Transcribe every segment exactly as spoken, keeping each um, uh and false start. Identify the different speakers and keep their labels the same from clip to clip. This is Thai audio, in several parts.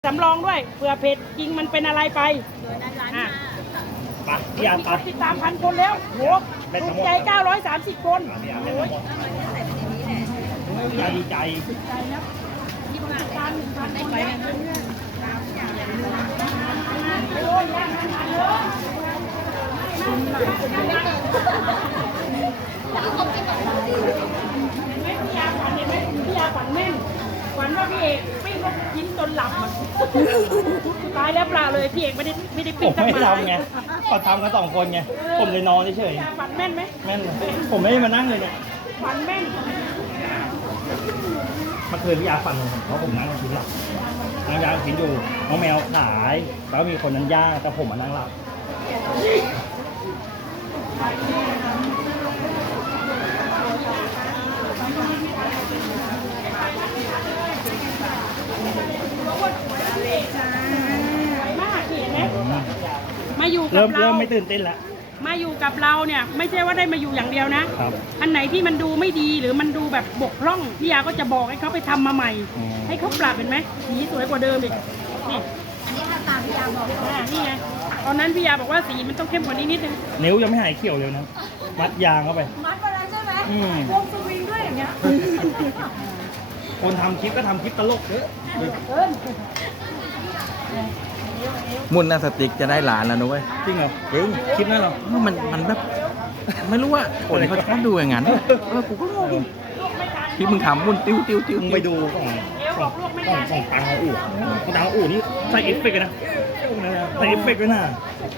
Speaker 1: สำรองด้วยเผื่อเผ็ดจริงมันเป็นอะไรไปอ่ะ
Speaker 2: ไปพี่อาร์
Speaker 1: มี
Speaker 2: ไป
Speaker 1: คนติดตามพันคนแล้วโหถูกใจเก้าร้อยสามสิบคน
Speaker 2: พี่อาร์ไม่ต้องหมดพี่อาร์ดีใจ
Speaker 1: ใจนะมีคนติดตามหนึ่งพันคนแล้วโอ้ยยากขนาดเยอะเห็นไหมพี่ยาฝันเห็นไหมพี่ยาฝันแม่นฝันว่าพี่เอกปิ้งลูกชิ้นจนหลับอ่ะตายแล้วเปล่าเลยพี่เอกไม่ได้ไม่ได้
Speaker 2: ผ
Speaker 1: ปิ้ง
Speaker 2: ม
Speaker 1: สัก
Speaker 2: ไม่
Speaker 1: ไม้
Speaker 2: ทำไงเขาทำกันสองคนไงผมเลยนอนเฉย
Speaker 1: พี่ยาฝันแม่นไหม
Speaker 2: ๆแม่นผมไม่ได้มานั่งเลยเนี่ย
Speaker 1: ฝันแม่น
Speaker 2: เมื่อคืนพี่อาร์ฟันเพราะผมนั่งกินหลับนั่งยางกินอยู่น้องแมวขายแล้วมีคนนั้นย่างแต่ผมมานั่งหลับ
Speaker 1: มากเห็นไหมมาอยู่กั
Speaker 2: เริ่
Speaker 1: บ
Speaker 2: ม
Speaker 1: เรา
Speaker 2: เริ่มไม่ตื่นเต้นแล้ว
Speaker 1: มาอยู่กับเราเนี่ยไม่ใช่ว่าได้มาอยู่อย่างเดียวนะครับ อันไหนที่มันดูไม่ดีหรือมันดูแบบบกพร่องพี่ยาก็จะบอกให้เขาไปทำมาใหม่
Speaker 2: อืม
Speaker 1: ให้เขาปรับเห็นไหมสีสวยกว่าเดิมอีกนี่
Speaker 3: อันนี้ทำตามพี่ยาบอก
Speaker 1: อ่านี่ไงตอนนั้นพี่ยาบอกว่าสีมันต้องเข้มกว่านี้นิดนึง
Speaker 2: นิ้วยังไม่หายเขียวเลยนะมัดยางเข้าไป
Speaker 3: มัดไปแล้วใช่ไหม
Speaker 2: อืม
Speaker 3: วงสวิงด้วยอย่างเงี้ย
Speaker 2: คนทำคลิปก็ทำคลิปตลกเยอะ
Speaker 4: มุ่นหน้าสติ๊กจะได้หลานแล้วนะเว้ย
Speaker 2: จริงเหรอ
Speaker 4: จริง
Speaker 2: คลิปนั้นเหรอ
Speaker 4: เออมันมันแบบไม่รู้ว่าคนเขาชอบดูอย่างนั้นเออกูก็งงที่มึงทำมุ่นติ้วติ้วติ้ว
Speaker 2: มึงไปดูของของของของตังของอู่ของตังของอู่นี่ใส่เอฟเฟกต์เลยนะใส่เอฟเฟกต์ด้วยนะ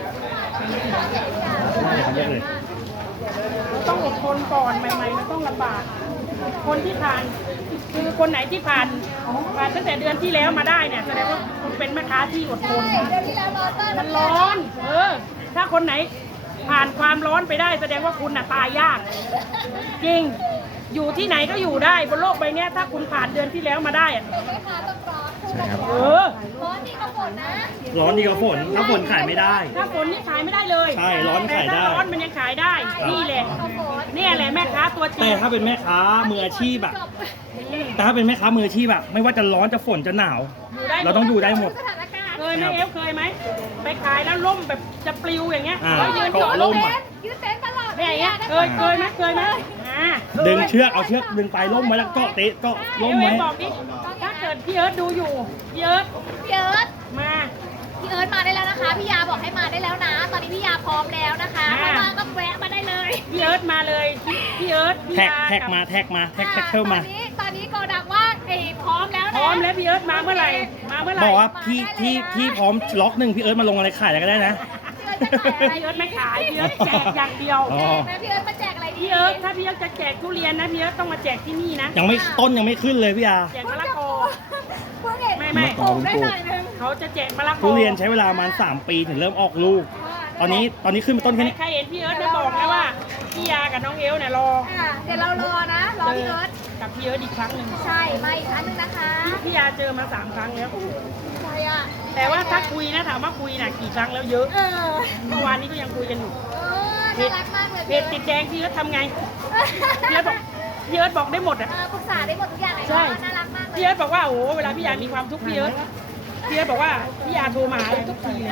Speaker 2: เยอะเลย
Speaker 1: เราต้องอดทนก่อนใหม่ๆมันต้องลำบากคนที่ผ่านคือคนไหนที่ผ่านผ่านตั้งแต่เดือนที่แล้วมาได้เนี่ยแสดงว่าคุณเป็นแม่ค้าที่อดทน
Speaker 3: เดือนที่แล้วร้อนมาก
Speaker 1: มันร้อน เออ ถ้าคนไหนผ่านความร้อนไปได้ แสดงว่าคุณน่ะตายยาก จริง อยู่ที่ไหนก็อยู่ได้บนโลกใบเนี้ยถ้าคุณผ่านเดือนที่แล้วมาได้อะ
Speaker 3: ถูกไหมคะต้องร้อน
Speaker 4: ใช่ครับ
Speaker 1: เออ
Speaker 3: ร้อนนี่ก็ฝนนะ
Speaker 2: ร้อนดีกว่าฝนถ้าฝนขายไม่ได้
Speaker 1: ถ้าฝนนี่ขายไม่ได้เลย
Speaker 2: ใช่ร้อนขายได้
Speaker 1: แต่ถ้าร้อนมันยังขายได้ นี่แหละ เนี่ยแหละแม่ค้าตัวจริ
Speaker 2: แต่
Speaker 1: ง
Speaker 2: ถ้าเป็นแม่ค้ามืออาชีพแบบแต่ถ้าเป็นแม่ค้ามืออาชีพแบบไม่ว่าจะร้อนจะฝนจะหนาว
Speaker 1: อยู่ได้
Speaker 2: เราต้องอยู่ได้หมด
Speaker 3: สถานการณ์
Speaker 1: เคยไหมเอฟเคยไหมไปขายแล้วล่มแบบจะปลิวอย่างเงี้ย
Speaker 2: อ่า
Speaker 1: แล้วยืน
Speaker 2: เกาะล่มอะ
Speaker 3: ยืดเต็นท์ตลอด
Speaker 1: เนี่ยอย่างเงี้ยเคยเคยไหมเคยไหมอ่า
Speaker 2: ดึงเชือกเอาเชือกดึงปลายล่มไว้แล้วเกาะเตะเกาะ
Speaker 1: เอ
Speaker 2: ล่ม
Speaker 1: ฟ
Speaker 2: ไว้
Speaker 1: บอกดิถ้าเกิดพี่เอิร์ธดูอยู่พี่เอิร์ธ
Speaker 3: พี่เอิร์ธ
Speaker 1: มา
Speaker 3: พี่เอิร์ธมาได้แล้วนะคะ พี่ยาบอกให้มาได้แล้วนะ ตอนนี้พี่ยาพร้อมแล้วนะคะถ้ามาก็แวะมาได้เลย
Speaker 1: พี่เอิร์ธมาเลยพี่เอิร์ธพี่
Speaker 2: แท็ก
Speaker 1: ยา
Speaker 2: แท็ก
Speaker 1: บ
Speaker 2: มาแท็กมาแท็กแท็กเข้ามา
Speaker 3: ตอนนี้ตอนนี้โกดังว่าเอ้ยพร้อมแล้วนะ
Speaker 1: พร้อมแล้วพี่เอิร์ธมาเมื่อไหร่มาเมื่อไหร่
Speaker 2: บอกว่าพี่พี่พี่พร้อมล็อกหนึ่งพี่เอิร์ธมาลงอะไรขายอะไรก็ได้นะ
Speaker 3: พี่เอิร์ธจะขายอะไร
Speaker 1: พี่เอิร์ธไม่ขายพี่เอิร์ธแจกอย่างเดียว
Speaker 2: อ๋อ
Speaker 3: แจกนะพี่เอิร์ธมาแจกอะไรดี
Speaker 1: พี่เอิร์ธถ้าพี่เอิร์ธจะแจกทุเรียนนะพี่เอิร์ธต้องมาแจกที่นี่นะ
Speaker 2: ยังไม่ต้นยังไม่ขึ้นเลยพี่ยา
Speaker 1: แจกมะละกอ
Speaker 3: เพิ่งเห็น
Speaker 1: ไม่ไม่
Speaker 3: ปลูกได้หน่อยนึง
Speaker 1: เขาจะแจกมะละกอ
Speaker 2: ทุเรียนใช้เวลาประมาณสามปีถึงเริ่มออกลูก ตอนนี้ตอนนี้ขึ้นมาต้นแค่นี้
Speaker 1: ใครเห็นพี่เอิร์ธได้บอกนะว่าพี่ยากับน้องเอลเนี่ยรอ
Speaker 3: อ่ะเดี๋ยวเรารอนะ รอพี่เอิร์ธ
Speaker 1: กับพี่เอิร์ธอีกครั้งหนึ่ง
Speaker 3: ใช่มาอีกอันนึงนะคะ
Speaker 1: พี่ยาเจอมาสามครั้งแล้ว
Speaker 3: ใช่อ่ะ
Speaker 1: แต่ว่าถ้าคุยนะถามว่าคุยน่ะกี่ครั้งแล้วเยอะ
Speaker 3: เออ
Speaker 1: เมื่อวานนี้ก็ยังคุยกันอยู่
Speaker 3: เออน่ารักมากเลย
Speaker 1: เพจติดแดงพี่เอิร์ธทำไงพี่เอิร์ธบอกพี่เอิร์ธบอกได้หมดอ่ะ
Speaker 3: เออปรึกษาได้หมดทุกอย่างเลย
Speaker 1: ใช่
Speaker 3: น่ารักมากเลย
Speaker 1: พี่เอิร์ธบอกว่าโอ้โหเวลาพี่ยามีความทุกข์พี่เอิร์ธพี่เอิร์ธบอกว่าพี่ยาโทรมาหาทุกทีเลย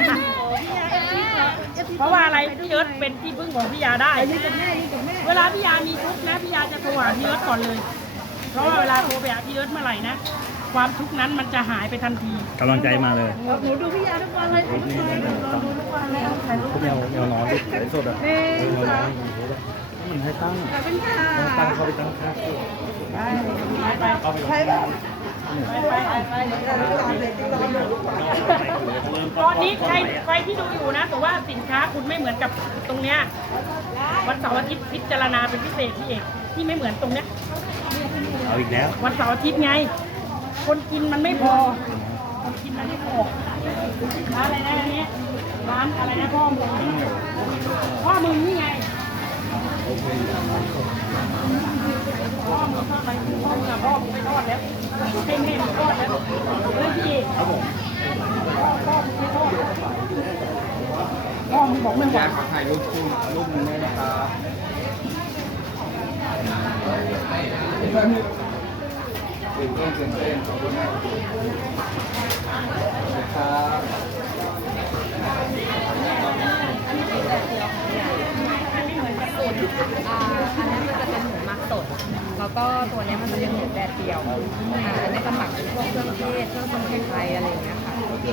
Speaker 1: เพราะว่าอะไรพี่เอิร์ธเป็นที่พึ่งของพี่ยาได้ เวลาพี่ยามีทุกข์นะพี่ยาจะโทรหาพี่เอิร์ธก่อนเลย เพราะว่าเวลาโทรไปหาพี่เอิร์ธเมื่อไหร่นะความทุกข์นั้นมันจะหายไปทันที
Speaker 2: กำลังใจมาเลย
Speaker 1: หนูดูพี่ยาทุกวันเลยทุกวันเลยทุกวันเลยถ่ายรูป
Speaker 2: แนวแนวนอนดิสดอ่ะ
Speaker 1: นี่ค่ะ
Speaker 2: มันให้ตั้ง
Speaker 1: ขอบคุณค่ะ
Speaker 2: ตั้งเขาไปตั้งค่า
Speaker 1: ไปไป
Speaker 2: เอาไป
Speaker 1: ไปไปตอนนี้ใครใครที่ดูอยู่นะแต่ว่าสินค้าคุณไม่เหมือนกับตรงเนี้ยวันเสาร์อาทิตย์พิจารณาเป็นพิเศษพี่เอกที่ไม่เหมือนตรงเนี้ย
Speaker 2: เอาอีกแล้ว
Speaker 1: วันเสาร์อาทิตย์ไง คนกินมันไม่พอ คนกินมันไม่พอร้านอะไรนะอันนี้ร้านอะไรนะพ่อมึงพ่อมึงนี่ไงพ่อมึงพ่อไปพ่อมึงอะพ่อมึงไปทอดแล้วให้แม่มึงทอดแล้วเฮ้ยพี่
Speaker 2: ครับผม
Speaker 1: พ่อพ่อมึงไปทอดพ่อมึงบอกไม่ไหว
Speaker 4: ขอถ่ายรูปคู่รูปนึงได้นะครับ
Speaker 5: อ่าอันนี้มันจะเป็นหมูหมักสด แล้วก็ตัวนี้มันจะเป็นหมูแดดเดียวอ่าอันนี้จะหมักเป็นพวกเครื่องเทศ เครื่องสมุนไพรอะไรอย่างเงี้ยค่ะเนี่ย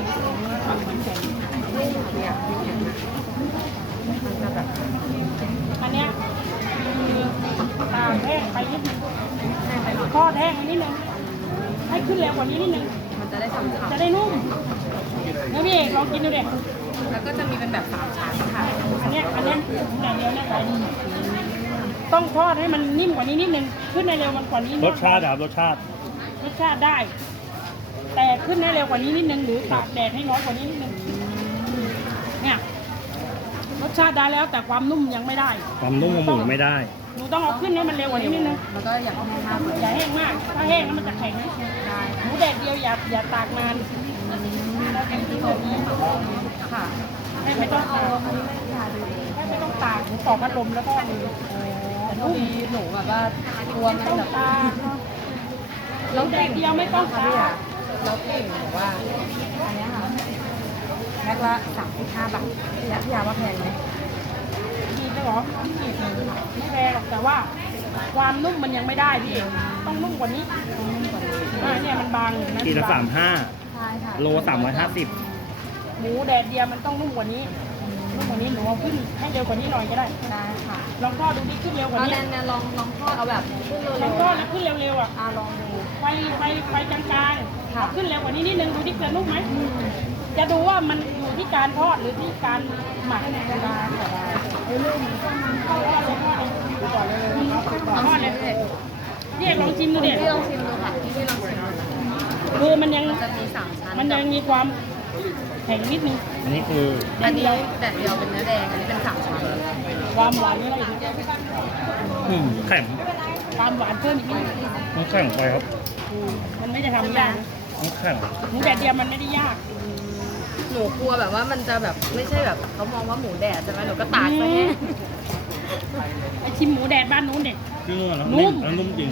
Speaker 5: เนี่ยมันจะแบบ
Speaker 1: อันเนี้ยคือตากแห้งไปนิดนึงทอดแห้งไปนิดนึงให้ขึ้นเร็วกว่านี้นิดนึง
Speaker 5: มันจะได้ฉ่ำ
Speaker 1: จะได้นุ่มแล้วพี่เอกลองกินดูเด็ก
Speaker 5: ๆแล้วก็จะมีเป็นแบบสามชั้นค่ะ
Speaker 1: อันเนี้ยอันเนี้ยอย่างเดียวเนี่ยขายดีต้องทอดให้มันนิ่มกว่านี้นิดนึงขึ้นในเร็วมันกว่านี้
Speaker 2: รสชาติครับรสชาติ
Speaker 1: รสชาติได้ แต่ขึ้นให้เร็วกว่านี้นิดนึงหรือตากแดดให้น้อยกว่านี้นิดนึงเนี่ยรสชาติได้แล้วแต่ความนุ่มยังไม่ได้
Speaker 2: ความนุ่มของหมูไม่ได้
Speaker 1: หนูต้องเอาขึ้นให้มันเร็วกว่านี้นิดนึง
Speaker 5: แล้วก็อย่างที่ห้าเหมือน
Speaker 1: อย่าแห้งมาก ถ้าแห้งแล้วมันจะแข็ง
Speaker 5: ได้
Speaker 1: หมูแดดเดียวอย่าอย่าตากนานเราแข็งที่แบบนี้
Speaker 5: ค่ะ
Speaker 1: ให้ไม่ต้องเอาให้ไม่ต้องตากหนูปอกพัดลมแล้วก็มือ
Speaker 5: แต่พอดีหนูแบบว่ากลัวมัน
Speaker 1: ต้อง
Speaker 5: แบบ
Speaker 1: ตากหมูแดดเดียวไม่ต้อง
Speaker 5: ค่ะ
Speaker 1: ตา
Speaker 5: พี่
Speaker 1: ก
Speaker 5: อะแล้วเก่งบอกว่าอันเนี้ยค่ะแม็กละสามสิบห้าบาทพี่ยาพี่ยาว่าแพงไหม
Speaker 1: ดีไหมหรอไม่แพงหรอกแต่ว่าความนุ่มมันยังไม่ได้พี่เอกต้องนุ่มกว่านี้อ่าเนี่ยมันบางเห็นไห
Speaker 2: ขีดละสามห้า
Speaker 5: ใช่ค่ะ
Speaker 2: โลสามร้อยห้าสิบ
Speaker 1: หมูแดดเดียวมันต้องนุ่มกว่านี้นุ่มกว่านี้หนูเอาขึ้นให้เร็วกว่านี้หน่อยก็ได้
Speaker 5: ได้ค่ะ
Speaker 1: ลองทอดดูดิขึ้นเร็วกว่า
Speaker 5: เอา
Speaker 1: นี้
Speaker 5: แนนแนนลองลองทอดเอาแบบขึ้น
Speaker 1: ล
Speaker 5: เร็
Speaker 1: อง
Speaker 5: ว
Speaker 1: ทอดแล้วขึ้นเร็วๆอ่ะ
Speaker 5: ๆอ่าลองดู
Speaker 1: ไฟไฟไฟกลางๆ
Speaker 5: ค่ะ
Speaker 1: เอาขึ้นเร็วกว่านี้นิดนึงดูดิจะนุ่มไหมจะดูว่ามันอยู่ที่การทอดหรือที่การหมักได้ได้เออเรื่องทอดเลยทอดเลยก่อนเลยทอดเลยพี่เอกลองชิมดูดิ
Speaker 5: พี่ลองชิมดูค่ะพี่พี่ลองชิมดู
Speaker 1: คือมันยัง
Speaker 5: จะมีสามชั้น
Speaker 1: มันยังมีความแข็งนิดนึง
Speaker 2: อันนี้คือ
Speaker 5: อันนี้แดดเดียวเป็นเนื้อแดงอันนี้เป็นสามชั้น
Speaker 1: ความหวานนี่อะไรอีก
Speaker 2: อืมแข็ง
Speaker 1: ความหวานเพิ่มอีกนิดนึง
Speaker 2: มันแข็งไปครับ
Speaker 1: อืมมันไม่ได้ทำยากนะ
Speaker 2: มันแข็ง
Speaker 1: หมูแดดเดียวมันไม่ได้ยาก
Speaker 5: หนูกลัวแบบว่ามันจะแบบไม่ใช่แบบเขามองว่าหมูแดดใช่ไหมหนูก็ตากไปแห้ง
Speaker 1: ไอชิมหมูแดดบ้านนู้นเด็ด
Speaker 2: คือเนื้อนะ
Speaker 1: นุ่ม
Speaker 2: แล้วนุ่มจริง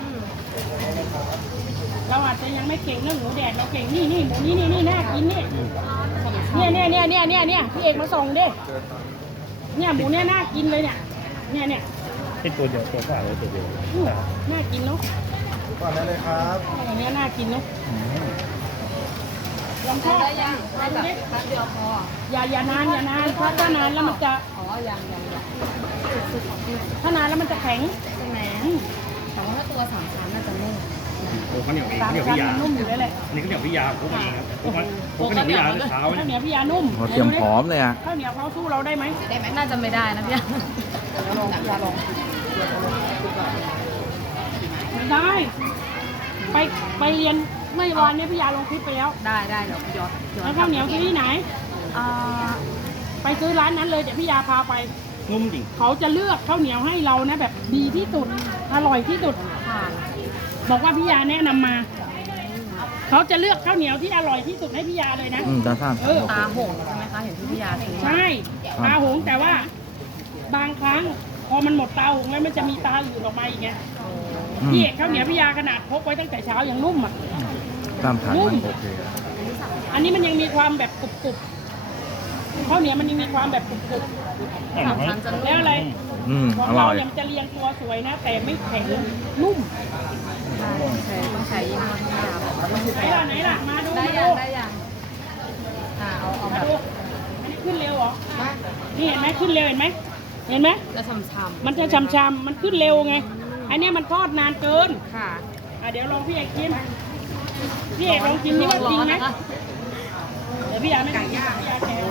Speaker 1: เราอาจจะยังไม่เก่งเรื่องหมูแดดเราเก่งนี่นี่หมูนี่นี่นี่น่ากินนี่เนี่ยเนี่ยเนี่ยเนี่ยเนี่ยเนี่ยพี่เอกมาส่งดิเนี่ยหมูเนี่ยน่ากินเลยเนี่ยเนี่ยเนี่ย
Speaker 2: เป็นตัวเดียวตัวกว่าเลยตัวเดียว
Speaker 1: อู้น่ากินเนาะ
Speaker 6: ก่อนได้เลยครับ
Speaker 1: อย่างเงี้ยน่ากินเนาะ
Speaker 2: อืม
Speaker 1: ลองทอด
Speaker 5: ได้ยังได้แบบแป๊บเดียวพอ
Speaker 1: อย่าอย่านานอย่านานเพราะถ้านานแล้วมันจะ
Speaker 5: อ๋อยังยังยัง
Speaker 1: ถ้านานแล้วมันจะแข็ง
Speaker 5: ใช่ไหม
Speaker 1: อืม
Speaker 5: แต่ว่าถ้าตัวสามชั้นน่าจะนุ่ม
Speaker 2: โอ้ข้าวเหนียวเอง
Speaker 1: สา
Speaker 2: ข้าม วเหนียว
Speaker 1: ชั้น
Speaker 2: พี่ยา
Speaker 1: มันนุ่มอยู่แล้วแหละ
Speaker 2: อันนี้ข้าวเหนียวพี่ยาพวกเองครับพวกมันพวกข้าวเหนียวพี่ยาเมื่อเช้า
Speaker 1: ข้าวเหนี
Speaker 2: เนี่ย
Speaker 1: ยวพี่ยานุ่ม
Speaker 4: โอ้เตรียมพร้อมเลยอ่ะ
Speaker 1: ข้าวเหนียวเขาสู้เราได้ไหม
Speaker 5: ได้ไหมน่าจะไม่ได้นะพี่ยาลองพี่ยาลอง
Speaker 1: ไม่ได้ ไปไปเรียนเมื่อวานเนี้พี่ยาลงคลิปไปแล้ว
Speaker 5: ได้ได้เดี๋ยวย้อนย้อ
Speaker 1: แล้ว
Speaker 5: น
Speaker 1: ข้าวเหนียวที่ที่ไหน
Speaker 5: อ่า
Speaker 1: ไปซื้อร้านนั้นเลยเดี๋ยวพี่ยาพาไป
Speaker 2: นุ่มจริง
Speaker 1: เขาจะเลือกข้าวเหนียวให้เรานะแบบดีที่สุด อร่อยที่สุด
Speaker 5: ค่ะ
Speaker 1: บอกว่าพี่ยาแนะนำมา เขาจะเลือกข้าวเหนียวที่อร่อยที่สุดให้พี่ยาเลยนะ
Speaker 4: อืมตาสั้น
Speaker 1: เออ
Speaker 5: ตาหงใช่ไหมคะเห็นที่พี่ยาซื้อมา
Speaker 1: ใช่ตาหงแต่ว่า บางครั้งพอมันหมดตาหงแล้วมันจะมีตาอื่นออกมาอีกไง
Speaker 4: อืม
Speaker 1: พี่เอกข้าวเหนียวพี่ยาขนาดพกไว้ตั้งแต่เช้ายังนุ่มอ่ะ
Speaker 4: ตามฐาน
Speaker 1: นุ่
Speaker 4: มั
Speaker 1: ม
Speaker 4: นโอเคอะ
Speaker 1: อันนี้มันยังมีความแบบกรุบกรุบข้าวเหนียวมันยังมีความแบบกรุบกรุบ
Speaker 2: อร่
Speaker 5: สา
Speaker 2: อ
Speaker 5: ม
Speaker 2: ยไหม
Speaker 5: ชั้นจะนุ่ม
Speaker 1: แล้วอะไร
Speaker 4: อืม
Speaker 1: ขอ
Speaker 4: อง ร่
Speaker 1: เรา
Speaker 4: อย
Speaker 1: ยังจะเรียงตัวสวยนะ แต่ไม่แข็งนุ่ม
Speaker 5: ใช่ใช่ต้องใช้ยี่ห้อที่พี่ยาบอกแล้วต้อง
Speaker 1: ไหนล่ะไหนล่ะมาดู
Speaker 5: ได้
Speaker 1: มา
Speaker 5: ยั
Speaker 1: ดู
Speaker 5: งได้ยังอ่าเอาเอาแบ
Speaker 1: มา
Speaker 5: บ
Speaker 1: ดูอันนี้ขึ้นเร็วเหรอนี่เห็นไหมขึ้นเร็วเห็นไหมเห็นไหม
Speaker 5: จะช่ำๆ
Speaker 1: มันจะช้ำๆมันขึ้นเร็วไง อันเนี้ยมันทอดนานเกิน
Speaker 5: ค่ะ
Speaker 1: อ่ะเดี๋ยวลองพี่เอกกินพี่เอกลองกินนี่ว่าจริงไหม
Speaker 5: นะคะ
Speaker 1: เดี๋ยวพี่ยาไม่ได้กินพี่ยาแกะ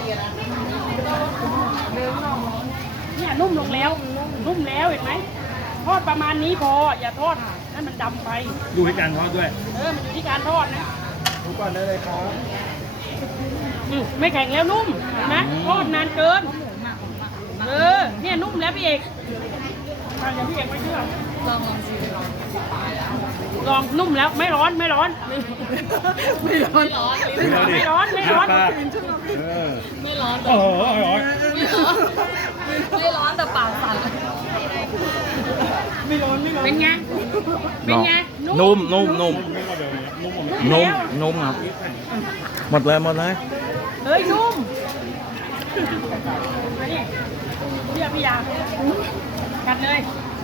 Speaker 1: เนี่ยนุ่มลงแล้ว นุ่มแล้วเห็นไหมทอดประมาณนี้พอ อย่าทอดให้มันดำไป
Speaker 2: ดูให้การทอดด้วย
Speaker 1: เออ มันอยู่ที่การทอดนะ
Speaker 6: ดูก่อนได้เลยครับ
Speaker 1: อืมไม่แข็งแล้วนุ่มเห็นไหมทอดนานเกิน เออ เนี่ยนุ่มแล้วพี่เอกอ่ะเดี๋ยวพี่เอกไม่เชื่อ
Speaker 5: ลองลองชิมลอง
Speaker 1: ลองนุ่มแล้วไม่ร้อนไม่ร้อน
Speaker 5: ไม่ร้อนร้อน
Speaker 1: ไม่ร้อนไม่ร้อน
Speaker 2: ป้าเออ
Speaker 5: ไม่ร้อน
Speaker 2: โอ้โหอร่อย
Speaker 5: ไม่ร้อนไม่ร้อนแต่ปากสั่น
Speaker 1: นเป็นไง เป็นไง
Speaker 4: นุ่มนุ่มนุ่ม
Speaker 2: ไม่ก็เดิมนุ่มหมด
Speaker 4: นุ่มนุ่มครับ หมดเลยหมดเลย
Speaker 1: เฮ้ยนุ่มมาดิเรียกพี่ยากัดเลย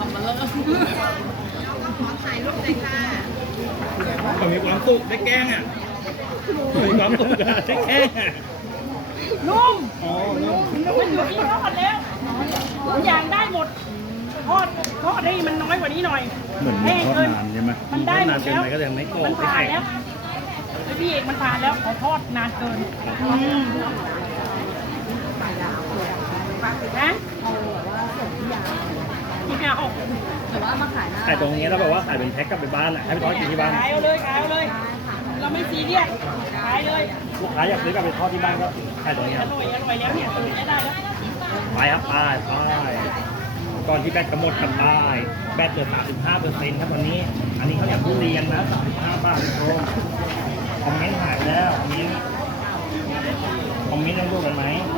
Speaker 2: มันมีความสุขได้แกล้งอ่ะมีความสุขอะได้แกล้งอ่ะ
Speaker 1: นุ่ม
Speaker 2: อ๋อนุ่ม
Speaker 1: มันอยู่ที่ทอดแล้วทุกอย่างได้หมดทอดทอดให้มันน้อยกว่านี้หน่อย
Speaker 2: เหมือน
Speaker 1: แห้ง
Speaker 2: ทอด
Speaker 1: เกิน
Speaker 2: นานใช่ไหม
Speaker 1: มันได้หม
Speaker 2: นาน
Speaker 1: ด
Speaker 2: เกิน
Speaker 1: แล้ว
Speaker 2: ไปก็ยังไม่โกรธ
Speaker 1: มันผ่านแล้วไอ้พี่เอกมันผ่านแล้วขอทอดนานเกินอืมนะไม่เอา
Speaker 5: แต่ว่ามาขายหน้า
Speaker 2: ขายตรงนี้แล้วแบบว่าขายเป็นแพ็คกลับไปบ้านอ่ะให้ไปทอดกินที่บ้าน
Speaker 1: ขายเอาเลยขายเอาเลย เราไม่ซีเรียสขายเลย
Speaker 2: ลูกค้าอยากซื้อกลับไปทอดที่บ้านก็ขายตรงนี้
Speaker 1: อ
Speaker 2: ครับ
Speaker 1: ร่อยอร่อยแล้วเนี่ยตรงนี้ได้แล้ว
Speaker 2: ไปครับป้ายป้ายก่อนที่แบตจะหมดกับป้ายแบตเหลือสามสิบห้าเปอร์เซ็นต์ครับตอนนี้ อันนี้เขาอยากทุเรียนนะสามสิบห้าบาททุกคนคอมเมนต์หายแล้วคอมเมนต์คอมเมนต์ยังดูกันไหม